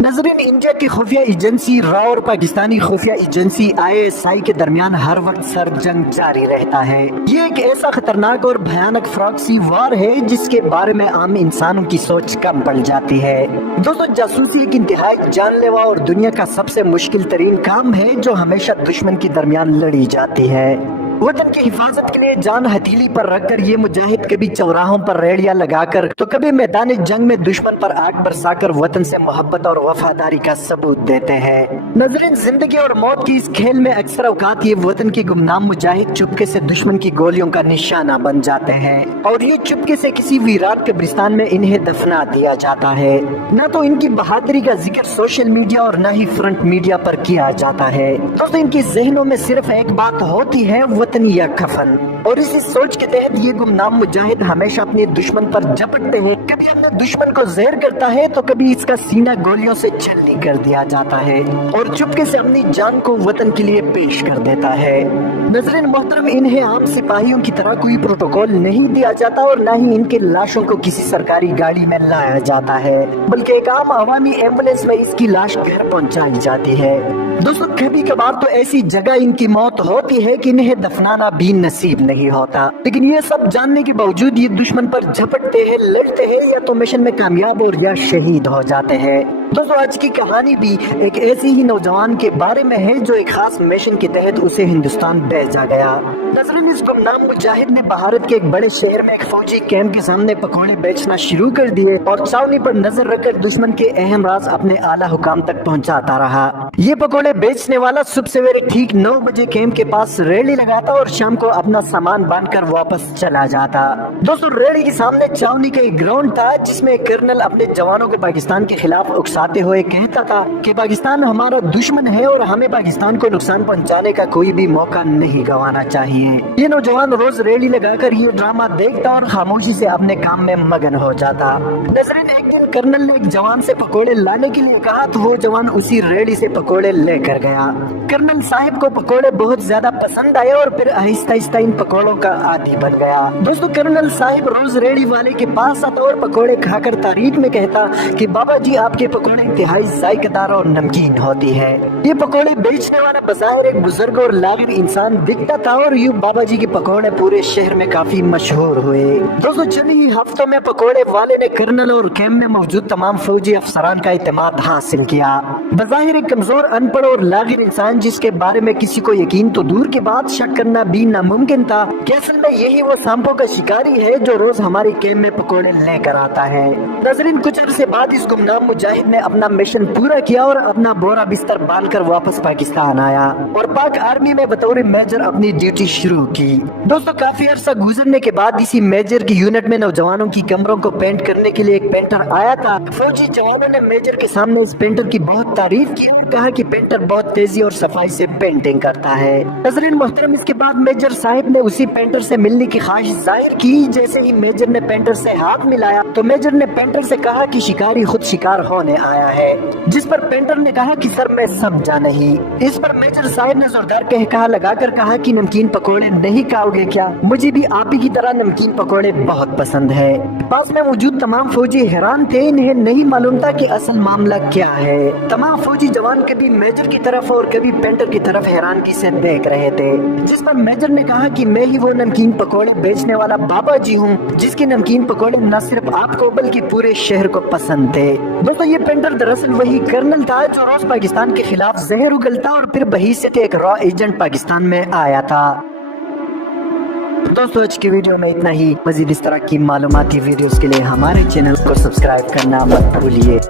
नजरीन, India की खुफिया agency raw और पाकिस्तानी खुफिया एजेंसी ISI के दरमियान हर वक्त सर जंग जारी रहता है। ये एक ऐसा खतरनाक और भयानक प्रॉक्सी वॉर है जिसके बारे में आम इंसानों की सोच कम पड़ जाती है। दोस्तों, जासूसी एक इंतहाई जानलेवा और दुनिया का सबसे मुश्किल तरीन काम है जो हमेशा दुश्मन के दरमियान लड़ी जाती है। वतन की हिफाजत के लिए जान हथेली पर रखकर ये मुजाहिद कभी चौराहों पर रेड़ियां लगाकर तो कभी मैदान जंग में दुश्मन पर आग बरसाकर वतन से मोहब्बत और वफादारी का सबूत देते हैं। नजरीन, जिंदगी और मौत की इस खेल में अक्सर औकात ये वतन की गुमनाम मुजाहिद चुपके से दुश्मन की गोलियों का निशाना बन जाते हैं और ये चुपके से किसी वीरान कब्रिस्तान में इन्हें दफना दिया जाता है। न तो इनकी बहादुरी का जिक्र सोशल मीडिया और न ही फ्रंट मीडिया पर किया जाता है। दोस्तों, इनकी जहनों में सिर्फ एक बात होती है, वतन या कफन। और इसी सोच के तहत ये गुमनाम मुजाहिद हमेशा अपने दुश्मन पर झपटते हैं। कभी अपने दुश्मन को जहर करता है तो कभी इसका सीना गोलियों से छलनी कर दिया जाता है और चुपके से अपनी जान को वतन के लिए पेश कर देता है। नजरीन मोहतरम, इन्हें आम सिपाहियों की तरह कोई प्रोटोकॉल नहीं दिया जाता और न ही इनके लाशों को किसी सरकारी गाड़ी में लाया जाता है, बल्कि एक आम अवामी एम्बुलेंस में इसकी लाश घर पहुंचाई जाती है। दोस्तों, कभी कभार तो ऐसी जगह इनकी मौत होती है कि इन्हें दफनाना भी नसीब नहीं होता, लेकिन ये सब जानने के बावजूद ये दुश्मन पर झपटते हैं, लड़ते हैं, या तो मिशन में कामयाब और या शहीद हो जाते हैं। दोस्तों, आज की कहानी भी एक ऐसी ही नौजवान के बारे में है जो एक खास मिशन के तहत उसे हिंदुस्तान भेजा गया। नजरीन, इस गुमनाम मुजाहिद ने भारत के एक बड़े शहर में एक फौजी कैंप के सामने पकौड़े बेचना शुरू कर दिए और छावनी पर नजर रखकर दुश्मन के अहम राज अपने आला हुकाम तक पहुंचाता रहा। ये पकौड़े बेचने वाला सुबह सवेरे ठीक 9 बजे कैंप के पास रेडी लगाता और शाम को अपना सामान बांधकर वापस चला जाता। दोस्तों, रेडी के सामने छावनी का एक ग्राउंड था जिसमें कर्नल अपने जवानों को पाकिस्तान के खिलाफ उकसाते हुए कहता था कि पाकिस्तान हमारा दुश्मन है और हमें पाकिस्तान को नुकसान पहुंचाने का कोई भी मौका नहीं गंवाना चाहिए। ये नौजवान रोज रेडी लगाकर ये ड्रामा देखता और खामोशी से अपने काम में मगन हो जाता। नजरीन, एक दिन कर्नल ने एक जवान से पकोड़े लाने के लिए कहा तो वो जवान उसी रेडी से पकोड़े लेकर गया। कर्नल साहब को पकोड़े बहुत ज्यादा पसंद आए और फिर आहिस्ता आहिस्ता इन पकोड़ों का आदी बन गया। दोस्तों, कर्नल साहब रोज रेडी वाले के पास आता और पकोड़े खाकर तारीफ में कहता कि बाबा जी, आपके पकोड़े इंतहाई जायकेदार और नमकीन होती है। ये पकोड़े बेचने वाला बज़ाहिर एक बुजुर्ग और लागिर इंसान दिखता था और यूं बाबा जी के पकोड़े पूरे शहर में काफी मशहूर हुए। दोस्तों, चंद ही हफ्तों में पकोड़े वाले ने कर्नल और कैंप में मौजूद तमाम फौजी अफसरान का इत्मीनान हासिल किया। बज़ाहिर एक कमजोर, अनपढ़ और लागिर इंसान जिसके बारे में किसी को यकीन तो दूर की बात, शक करना भी नामुमकिन था कि असल में यही वो सांपों का शिकारी है जो रोज हमारे कैंप में पकोड़े लेकर आता है। नजरीन, कुछ अरसे बाद इस गुमनाम मुजाहिद ने अपना मिशन पूरा किया और अपना बोरा बिस्तर बांधकर वापस पाकिस्तान आया और पाक आर्मी में बतौर मेजर अपनी ड्यूटी शुरू की। दोस्तों, काफी अरसा गुजरने के बाद इसी मेजर की यूनिट में नौजवानों की कमरों को पेंट करने के लिए एक पेंटर आया था। फौजी जवानों ने मेजर के सामने इस पेंटर की बहुत तारीफ की, कहा कि पेंटर बहुत तेजी और सफाई से पेंटिंग करता है। नजरीन मोहतरम, इसके बाद मेजर साहब ने उसी पेंटर से मिलने की ख्वाहिश जाहिर की। जैसे ही मेजर ने पेंटर से हाथ मिलाया तो मेजर ने पेंटर से कहा कि शिकारी खुद शिकार होने आया है, जिस पर पेंटर ने कहा कि सर मैं समझा नहीं। इस पर मेजर साहब ने जोरदार कहकहा लगाकर कहा कि नमकीन पकोड़े नहीं खाओगे क्या? मुझे भी आप ही की तरह नमकीन पकोड़े बहुत पसंद है। पास में मौजूद तमाम फौजी हैरान थे, इन्हें नहीं मालूम था कि असल मामला क्या है। तमाम फौजी जवान कभी मेजर की तरफ और कभी पेंटर की तरफ हैरानगी से देख रहे थे, जिस पर मेजर ने कहा कि मैं ही वो नमकीन पकोड़े बेचने वाला बाबा जी हूँ जिसके नमकीन पकोड़े न सिर्फ आपको बल्कि पूरे शहर को पसंद थे। दोस्तों, ये पेंटर दरअसल वही कर्नल था जो रोज पाकिस्तान के खिलाफ जहर उगलता और फिर बहैसियत एक रॉ एजेंट पाकिस्तान में आया था। दोस्तों, आज की वीडियो में इतना ही। मजीद इस तरह की मालूमाती वीडियोस के लिए हमारे चैनल को सब्सक्राइब करना मत भूलिए।